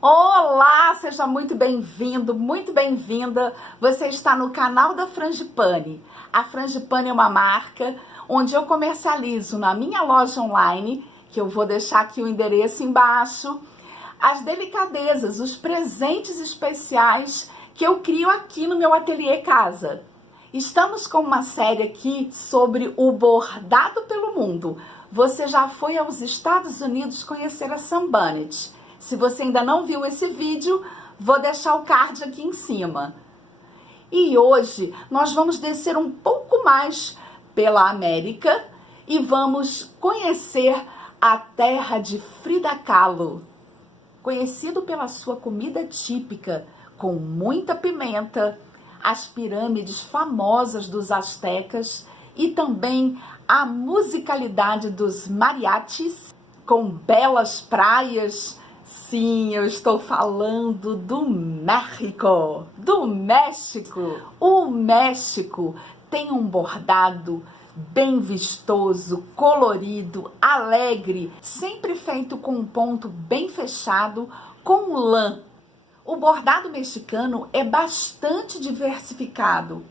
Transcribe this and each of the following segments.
Olá, seja muito bem-vindo, muito bem-vinda. Você está no canal da Frangipane. A Frangipane é uma marca onde eu comercializo na minha loja online, que eu vou deixar aqui o endereço embaixo, as delicadezas, os presentes especiais que eu crio aqui no meu ateliê casa. Estamos com uma série aqui sobre o bordado pelo mundo. Você já foi aos Estados Unidos conhecer a Sunbonnet? Se você ainda não viu esse vídeo, vou deixar o card aqui em cima. E hoje nós vamos descer um pouco mais pela América e vamos conhecer a terra de Frida Kahlo, conhecido pela sua comida típica com muita pimenta, as pirâmides famosas dos astecas e também a musicalidade dos mariachis com belas praias. Sim, eu estou falando do México, do México. O México tem um bordado bem vistoso, colorido, alegre, sempre feito com um ponto bem fechado, com lã. O bordado mexicano é bastante diversificado,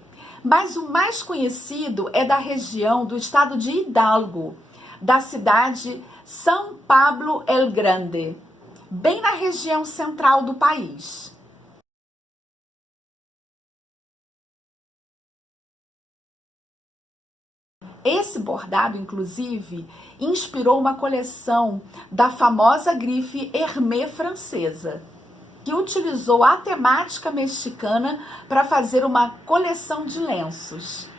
mas o mais conhecido é da região do estado de Hidalgo, da cidade São Pablo el Grande, bem na região central do país. Esse bordado, inclusive, inspirou uma coleção da famosa grife Hermès francesa, que utilizou a temática mexicana para fazer uma coleção de lenços.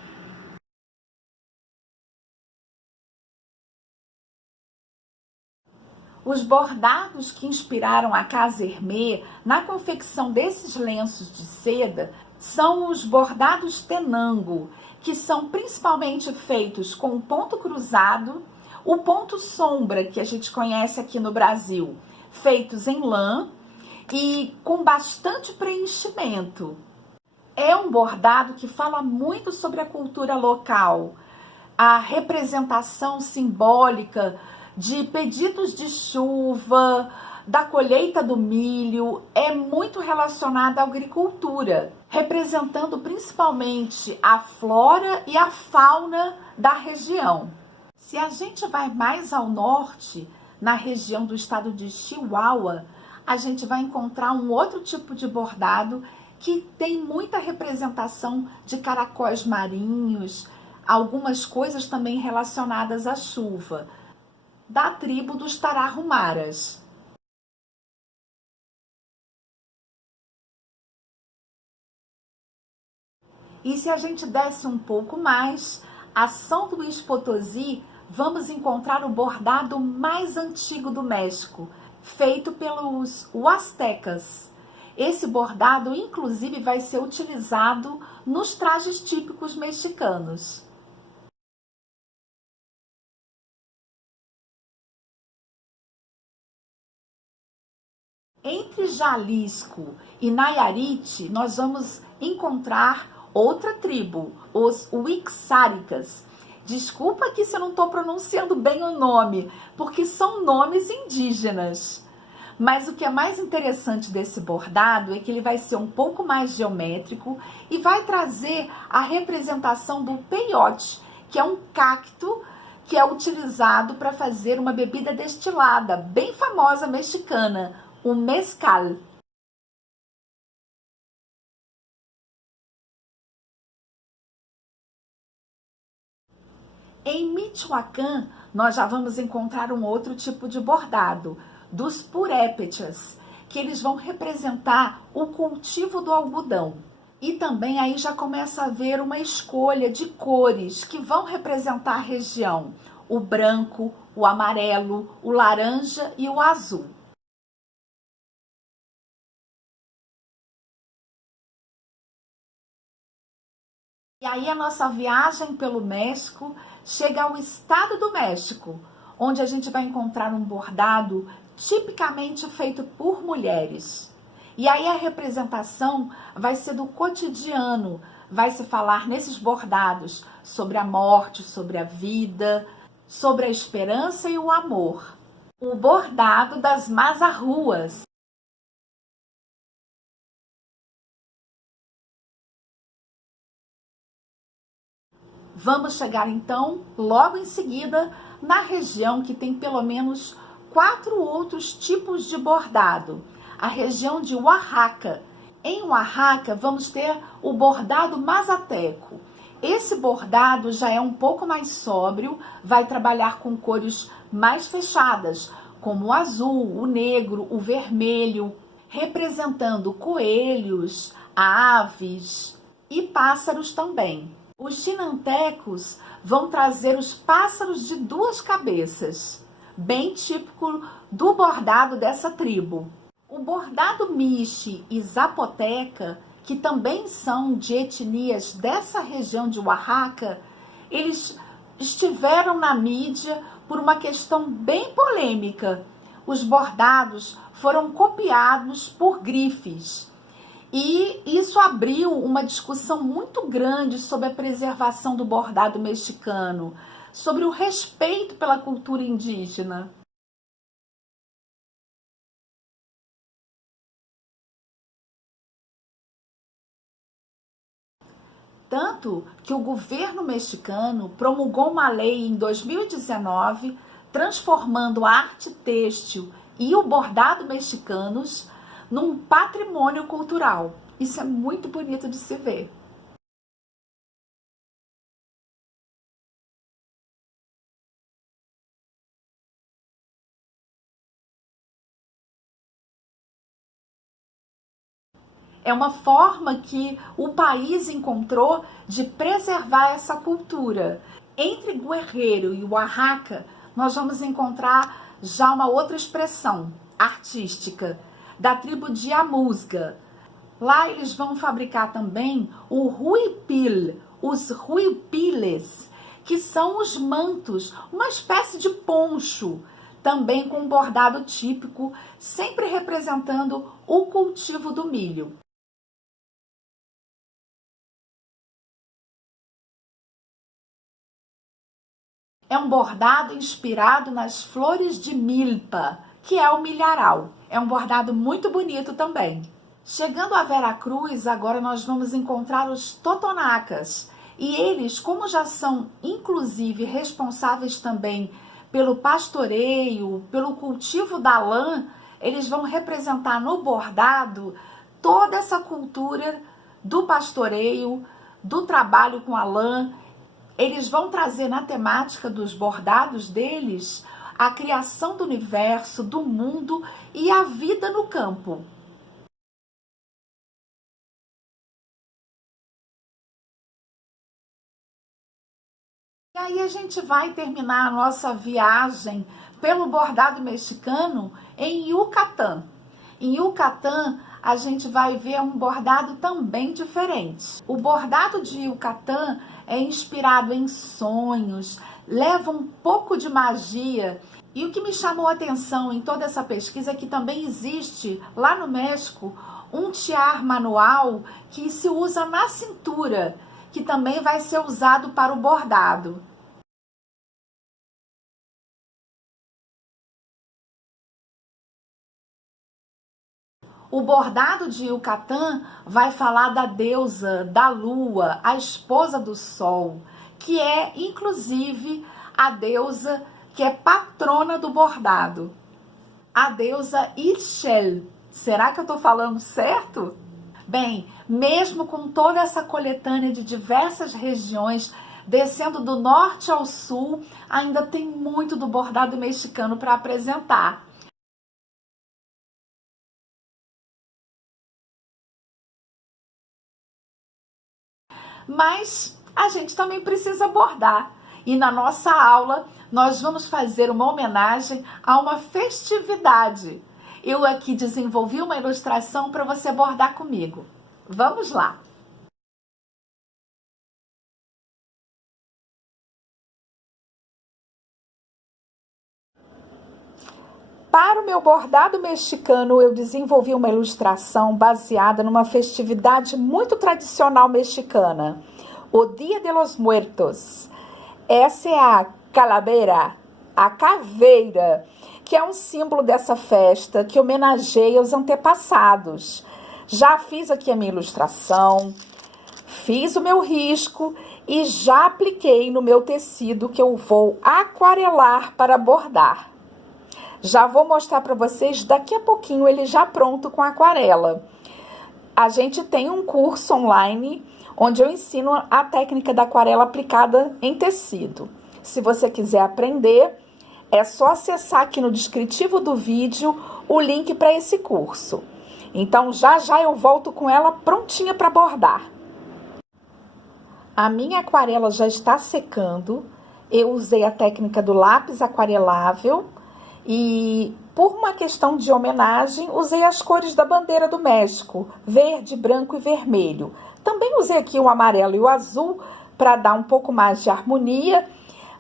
Os bordados que inspiraram a Casa Hermès na confecção desses lenços de seda são os bordados tenango, que são principalmente feitos com o ponto cruzado, o ponto sombra, que a gente conhece aqui no Brasil, feitos em lã e com bastante preenchimento. É um bordado que fala muito sobre a cultura local, a representação simbólica de pedidos de chuva, da colheita do milho, é muito relacionada à agricultura, representando principalmente a flora e a fauna da região. Se a gente vai mais ao norte, na região do estado de Chihuahua, a gente vai encontrar um outro tipo de bordado que tem muita representação de caracóis marinhos, algumas coisas também relacionadas à chuva, da tribo dos Tarahumaras. E se a gente desce um pouco mais, a São Luís Potosí, vamos encontrar o bordado mais antigo do México, feito pelos huastecas. Esse bordado, inclusive, vai ser utilizado nos trajes típicos mexicanos. Entre Jalisco e Nayarit, nós vamos encontrar outra tribo, os Wixárikas. Desculpa aqui se eu não estou pronunciando bem o nome, porque são nomes indígenas. Mas o que é mais interessante desse bordado é que ele vai ser um pouco mais geométrico e vai trazer a representação do peyote, que é um cacto que é utilizado para fazer uma bebida destilada, bem famosa mexicana, o mezcal. Em Michoacán, nós já vamos encontrar um outro tipo de bordado, dos purépechas, que eles vão representar o cultivo do algodão. E também aí já começa a haver uma escolha de cores que vão representar a região: o branco, o amarelo, o laranja e o azul. E aí a nossa viagem pelo México chega ao estado do México, onde a gente vai encontrar um bordado tipicamente feito por mulheres. E aí a representação vai ser do cotidiano, vai se falar nesses bordados sobre a morte, sobre a vida, sobre a esperança e o amor. O bordado das mazarruas. Vamos chegar então, logo em seguida, na região que tem pelo menos 4 outros tipos de bordado. A região de Oaxaca. Em Oaxaca, vamos ter o bordado mazateco. Esse bordado já é um pouco mais sóbrio, vai trabalhar com cores mais fechadas, como o azul, o negro, o vermelho, representando coelhos, aves e pássaros também. Os chinantecos vão trazer os pássaros de 2 cabeças, bem típico do bordado dessa tribo. O bordado mixe e zapoteca, que também são de etnias dessa região de Oaxaca, eles estiveram na mídia por uma questão bem polêmica. Os bordados foram copiados por grifes. E isso abriu uma discussão muito grande sobre a preservação do bordado mexicano, sobre o respeito pela cultura indígena. Tanto que o governo mexicano promulgou uma lei em 2019, transformando a arte têxtil e o bordado mexicanos num patrimônio cultural. Isso é muito bonito de se ver. É uma forma que o país encontrou de preservar essa cultura. Entre Guerrero e Oaxaca, nós vamos encontrar já uma outra expressão artística, da tribo de Amuzga. Lá eles vão fabricar também o huipil, os huipiles, que são os mantos, uma espécie de poncho, também com um bordado típico, sempre representando o cultivo do milho. É um bordado inspirado nas flores de milpa, que é o milharal. É um bordado muito bonito também. Chegando a Veracruz, agora nós vamos encontrar os totonacas. E eles, como já são inclusive responsáveis também pelo pastoreio, pelo cultivo da lã, eles vão representar no bordado toda essa cultura do pastoreio, do trabalho com a lã. Eles vão trazer na temática dos bordados deles a criação do universo, do mundo e a vida no campo. E aí a gente vai terminar a nossa viagem pelo bordado mexicano em Yucatán. Em Yucatán, a gente vai ver um bordado também diferente. O bordado de Yucatán é inspirado em sonhos, leva um pouco de magia. E o que me chamou a atenção em toda essa pesquisa é que também existe, lá no México, um tiar manual que se usa na cintura, que também vai ser usado para o bordado. O bordado de Yucatán vai falar da deusa da lua, a esposa do sol, que é inclusive a deusa que é patrona do bordado, a deusa Ixchel. Será que eu estou falando certo? Bem, mesmo com toda essa coletânea de diversas regiões, descendo do norte ao sul, ainda tem muito do bordado mexicano para apresentar. Mas a gente também precisa bordar. E na nossa aula, nós vamos fazer uma homenagem a uma festividade. Eu aqui desenvolvi uma ilustração para você bordar comigo. Vamos lá! Para o meu bordado mexicano, eu desenvolvi uma ilustração baseada numa festividade muito tradicional mexicana, o Dia de los Muertos. Essa é a calavera, a caveira, que é um símbolo dessa festa que homenageia os antepassados. Já fiz aqui a minha ilustração, fiz o meu risco e já apliquei no meu tecido que eu vou aquarelar para bordar. Já vou mostrar para vocês daqui a pouquinho ele já pronto com aquarela. A gente tem um curso online onde eu ensino a técnica da aquarela aplicada em tecido. Se você quiser aprender, é só acessar aqui no descritivo do vídeo o link para esse curso. Então, já já eu volto com ela prontinha para bordar. A minha aquarela já está secando. Eu usei a técnica do lápis aquarelável e, por uma questão de homenagem, usei as cores da bandeira do México, verde, branco e vermelho. Também usei aqui o amarelo e o azul para dar um pouco mais de harmonia,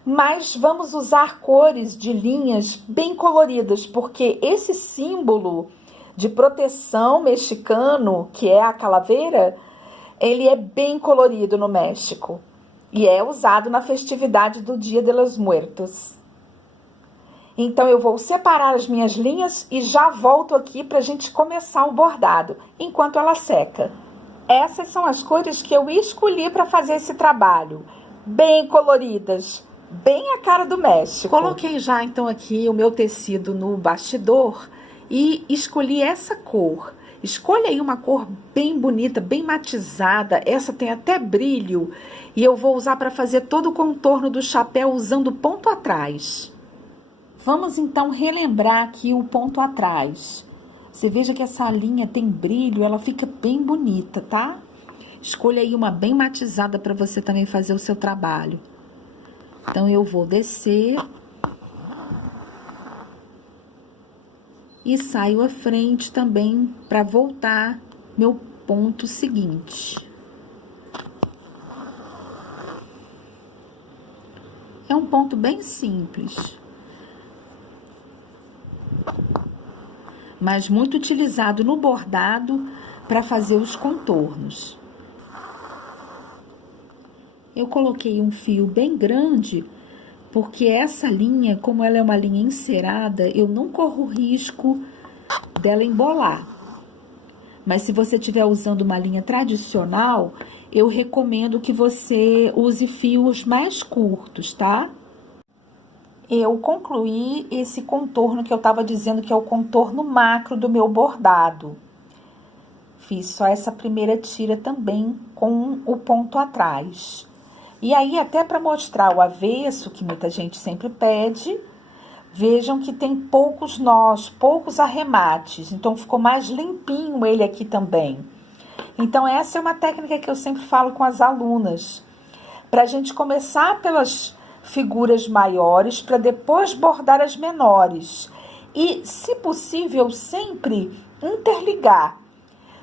mas vamos usar cores de linhas bem coloridas, porque esse símbolo de proteção mexicano, que é a calaveira, ele é bem colorido no México e é usado na festividade do Dia de los Muertos. Então eu vou separar as minhas linhas e já volto aqui para a gente começar o bordado, enquanto ela seca. Essas são as cores que eu escolhi para fazer esse trabalho, bem coloridas, bem a cara do México. Coloquei já então aqui o meu tecido no bastidor e escolhi essa cor. Escolha aí uma cor bem bonita, bem matizada. Essa tem até brilho e eu vou usar para fazer todo o contorno do chapéu usando ponto atrás. Vamos então relembrar aqui o ponto atrás. Você veja que essa linha tem brilho, ela fica bem bonita, tá? Escolha aí uma bem matizada para você também fazer o seu trabalho. Então, eu vou descer e saio à frente também para voltar meu ponto seguinte. É um ponto bem simples, mas muito utilizado no bordado para fazer os contornos. Eu coloquei um fio bem grande, porque essa linha, como ela é uma linha encerada, eu não corro risco dela embolar. Mas se você estiver usando uma linha tradicional, eu recomendo que você use fios mais curtos, tá? Eu concluí esse contorno que eu estava dizendo que é o contorno macro do meu bordado. Fiz só essa primeira tira também com o ponto atrás. E aí, até para mostrar o avesso, que muita gente sempre pede, vejam que tem poucos nós, poucos arremates. Então, ficou mais limpinho ele aqui também. Então, essa é uma técnica que eu sempre falo com as alunas. Para a gente começar pelas figuras maiores, para depois bordar as menores. E, se possível, sempre interligar.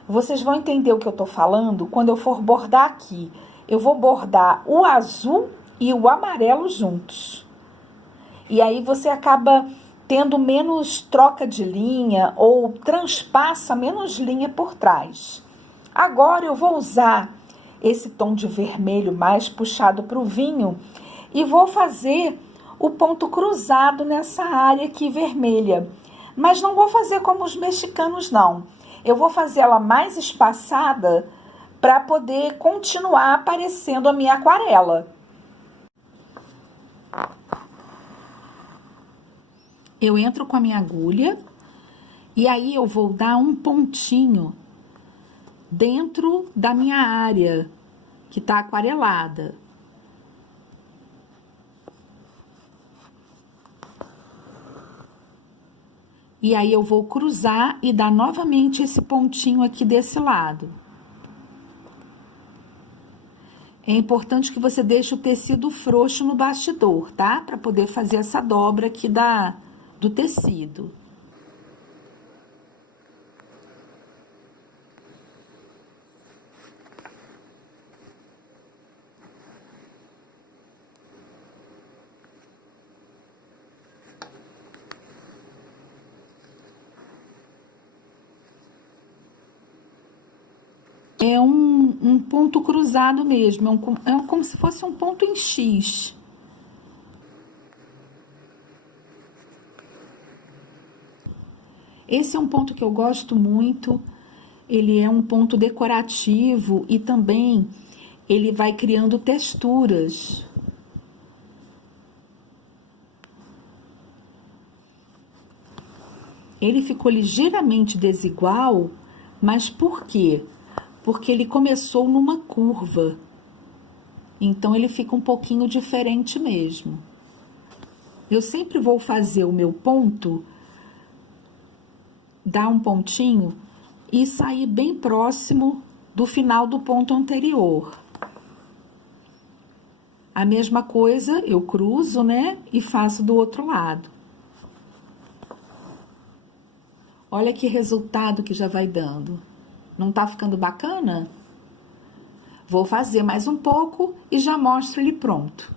Vocês vão entender o que eu estou falando quando eu for bordar aqui. Eu vou bordar o azul e o amarelo juntos. E aí você acaba tendo menos troca de linha ou transpassa menos linha por trás. Agora eu vou usar esse tom de vermelho mais puxado para o vinho e vou fazer o ponto cruzado nessa área aqui vermelha. Mas não vou fazer como os mexicanos, não. Eu vou fazer ela mais espaçada para poder continuar aparecendo a minha aquarela. Eu entro com a minha agulha e aí eu vou dar um pontinho dentro da minha área que tá aquarelada. E aí eu vou cruzar e dar novamente esse pontinho aqui desse lado. É importante que você deixe o tecido frouxo no bastidor, tá? Para poder fazer essa dobra aqui do tecido. É um ponto cruzado mesmo, é como se fosse um ponto em X. Esse é um ponto que eu gosto muito, ele é um ponto decorativo e também ele vai criando texturas. Ele ficou ligeiramente desigual, mas por quê? Porque ele começou numa curva. Então ele fica um pouquinho diferente mesmo. Eu sempre vou fazer o meu ponto, dar um pontinho e sair bem próximo do final do ponto anterior. A mesma coisa, eu cruzo, né? E faço do outro lado. Olha que resultado que já vai dando. Não tá ficando bacana? Vou fazer mais um pouco e já mostro ele pronto.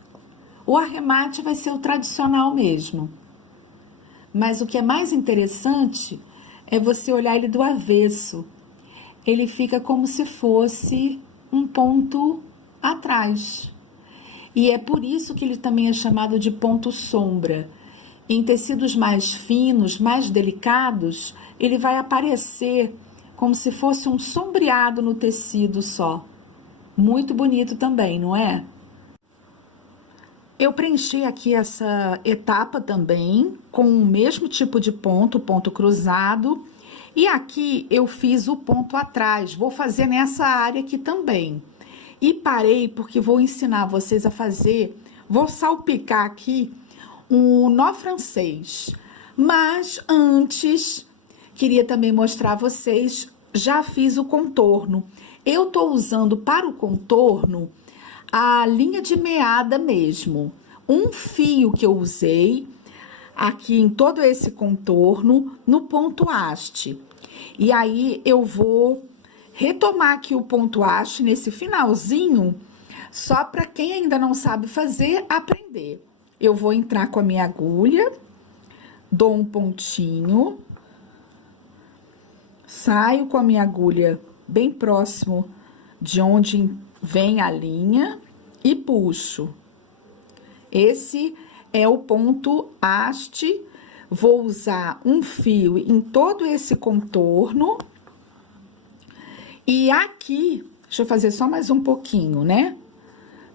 O arremate vai ser o tradicional mesmo. Mas o que é mais interessante é você olhar ele do avesso. Ele fica como se fosse um ponto atrás. E é por isso que ele também é chamado de ponto sombra. Em tecidos mais finos, mais delicados, ele vai aparecer como se fosse um sombreado no tecido só. Muito bonito também, não é? Eu preenchi aqui essa etapa também com o mesmo tipo de ponto, ponto cruzado. E aqui eu fiz o ponto atrás, vou fazer nessa área aqui também. E parei porque vou ensinar vocês a fazer, vou salpicar aqui um nó francês. Mas antes, queria também mostrar a vocês, já fiz o contorno. Eu tô usando para o contorno a linha de meada mesmo. Um fio que eu usei aqui em todo esse contorno no ponto haste. E aí eu vou retomar aqui o ponto haste nesse finalzinho, só para quem ainda não sabe fazer, aprender. Eu vou entrar com a minha agulha, dou um pontinho, saio com a minha agulha bem próximo de onde vem a linha e puxo. Esse é o ponto haste. Vou usar um fio em todo esse contorno. E aqui, deixa eu fazer só mais um pouquinho, né?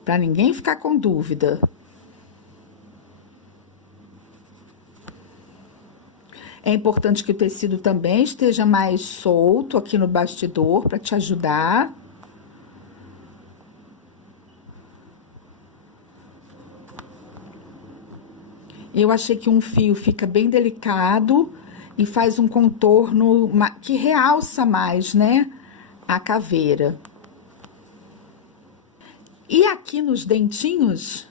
Pra ninguém ficar com dúvida. É importante que o tecido também esteja mais solto aqui no bastidor para te ajudar. Eu achei que um fio fica bem delicado e faz um contorno que realça mais, né, a caveira. E aqui nos dentinhos,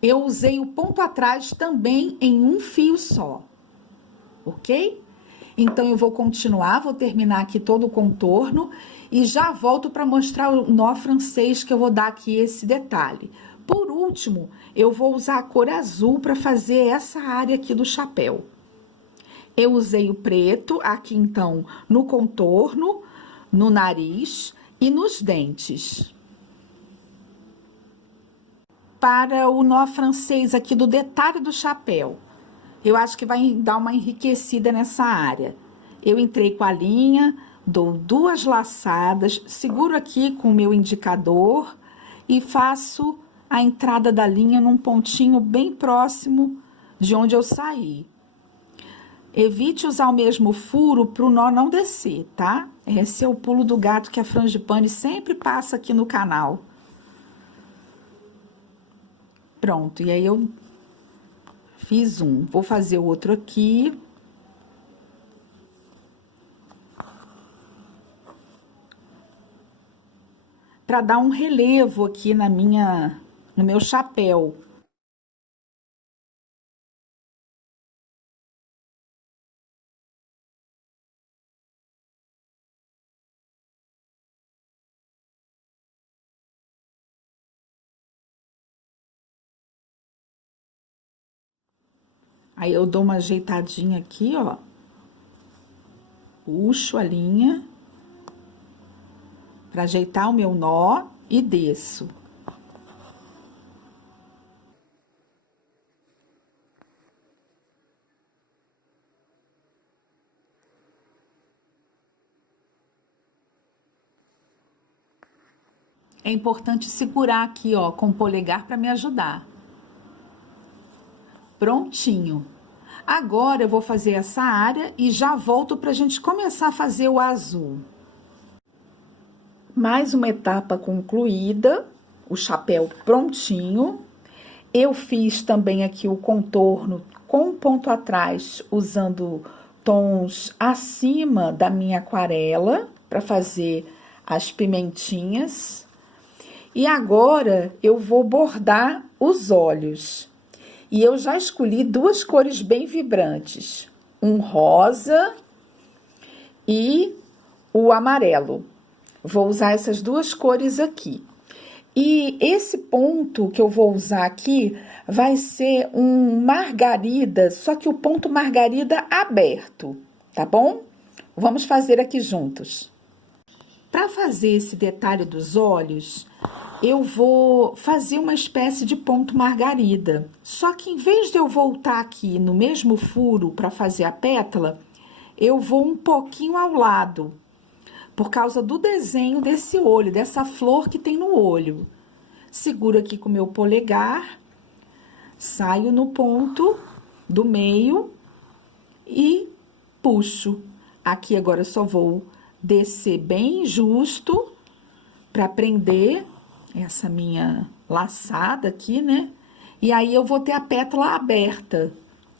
eu usei o ponto atrás também em um fio só, ok? Então, eu vou continuar, vou terminar aqui todo o contorno e já volto para mostrar o nó francês que eu vou dar aqui esse detalhe. Por último, eu vou usar a cor azul para fazer essa área aqui do chapéu. Eu usei o preto aqui, então, no contorno, no nariz e nos dentes. Para o nó francês aqui do detalhe do chapéu, eu acho que vai dar uma enriquecida nessa área. Eu entrei com a linha, dou 2 laçadas, seguro aqui com o meu indicador e faço a entrada da linha num pontinho bem próximo de onde eu saí. Evite usar o mesmo furo para o nó não descer, tá? Esse é o pulo do gato que a Frangipane sempre passa aqui no canal. Pronto, e aí eu fiz um. Vou fazer o outro aqui. Para dar um relevo aqui no meu chapéu. Aí eu dou uma ajeitadinha aqui, ó. Puxo a linha para ajeitar o meu nó e desço. É importante segurar aqui, ó, com o polegar para me ajudar. Prontinho. Agora eu vou fazer essa área e já volto para a gente começar a fazer o azul. Mais uma etapa concluída, o chapéu prontinho. Eu fiz também aqui o contorno com ponto atrás, usando tons acima da minha aquarela, para fazer as pimentinhas. E agora eu vou bordar os olhos. E eu já escolhi duas cores bem vibrantes, um rosa e o amarelo. Vou usar essas duas cores aqui. E esse ponto que eu vou usar aqui vai ser um margarida, só que o ponto margarida aberto, tá bom? Vamos fazer aqui juntos. Para fazer esse detalhe dos olhos, eu vou fazer uma espécie de ponto margarida. Só que em vez de eu voltar aqui no mesmo furo para fazer a pétala, eu vou um pouquinho ao lado, por causa do desenho desse olho, dessa flor que tem no olho. Seguro aqui com o meu polegar, saio no ponto do meio e puxo. Aqui agora eu só vou descer bem justo para prender essa minha laçada aqui, né? E aí eu vou ter a pétala aberta.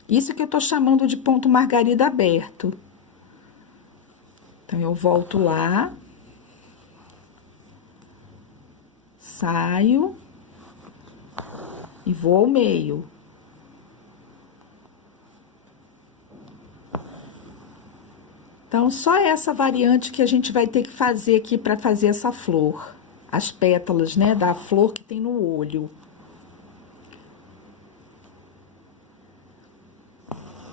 Isso que eu tô chamando de ponto margarida aberto. Então, eu volto lá, saio e vou ao meio. Então, só essa variante que a gente vai ter que fazer aqui para fazer essa flor. As pétalas, né, da flor que tem no olho.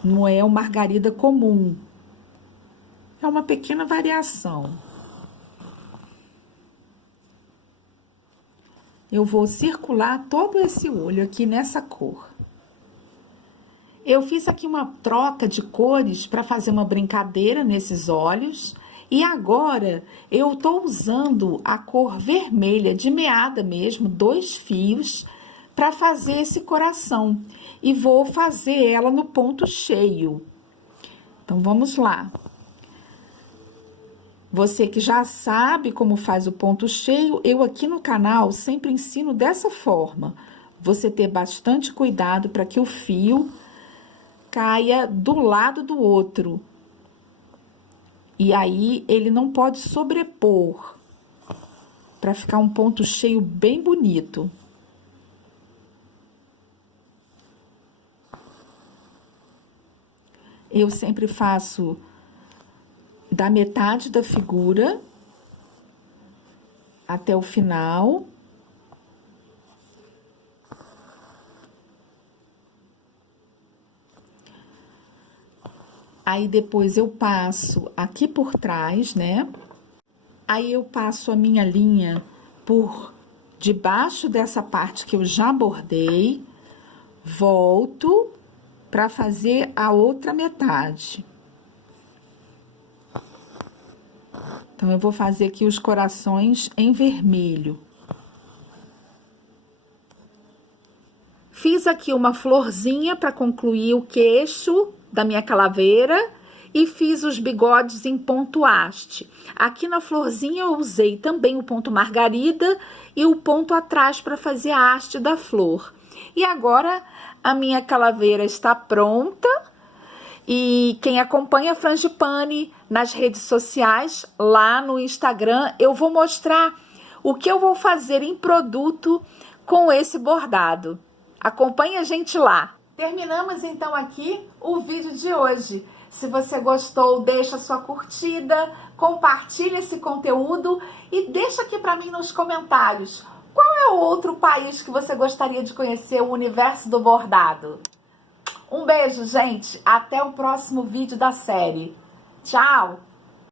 Não é o margarida comum. É uma pequena variação. Eu vou circular todo esse olho aqui nessa cor. Eu fiz aqui uma troca de cores para fazer uma brincadeira nesses olhos. E agora, eu tô usando a cor vermelha de meada mesmo, 2 fios, para fazer esse coração. E vou fazer ela no ponto cheio. Então, vamos lá. Você que já sabe como faz o ponto cheio, eu aqui no canal sempre ensino dessa forma. Você ter bastante cuidado para que o fio caia do lado do outro. E aí, ele não pode sobrepor, para ficar um ponto cheio bem bonito. Eu sempre faço da metade da figura até o final. Aí, depois eu passo aqui por trás, né? Aí, eu passo a minha linha por debaixo dessa parte que eu já bordei, volto para fazer a outra metade. Então, eu vou fazer aqui os corações em vermelho. Fiz aqui uma florzinha para concluir o queixo da minha calaveira e fiz os bigodes em ponto haste. Aqui na florzinha eu usei também o ponto margarida e o ponto atrás para fazer a haste da flor. E agora a minha calaveira está pronta. E quem acompanha a Frangipane nas redes sociais, lá no Instagram, eu vou mostrar o que eu vou fazer em produto com esse bordado. Acompanhe a gente lá. Terminamos então aqui o vídeo de hoje. Se você gostou, deixa sua curtida, compartilha esse conteúdo e deixa aqui para mim nos comentários qual é o outro país que você gostaria de conhecer o universo do bordado. Um beijo, gente. Até o próximo vídeo da série. Tchau!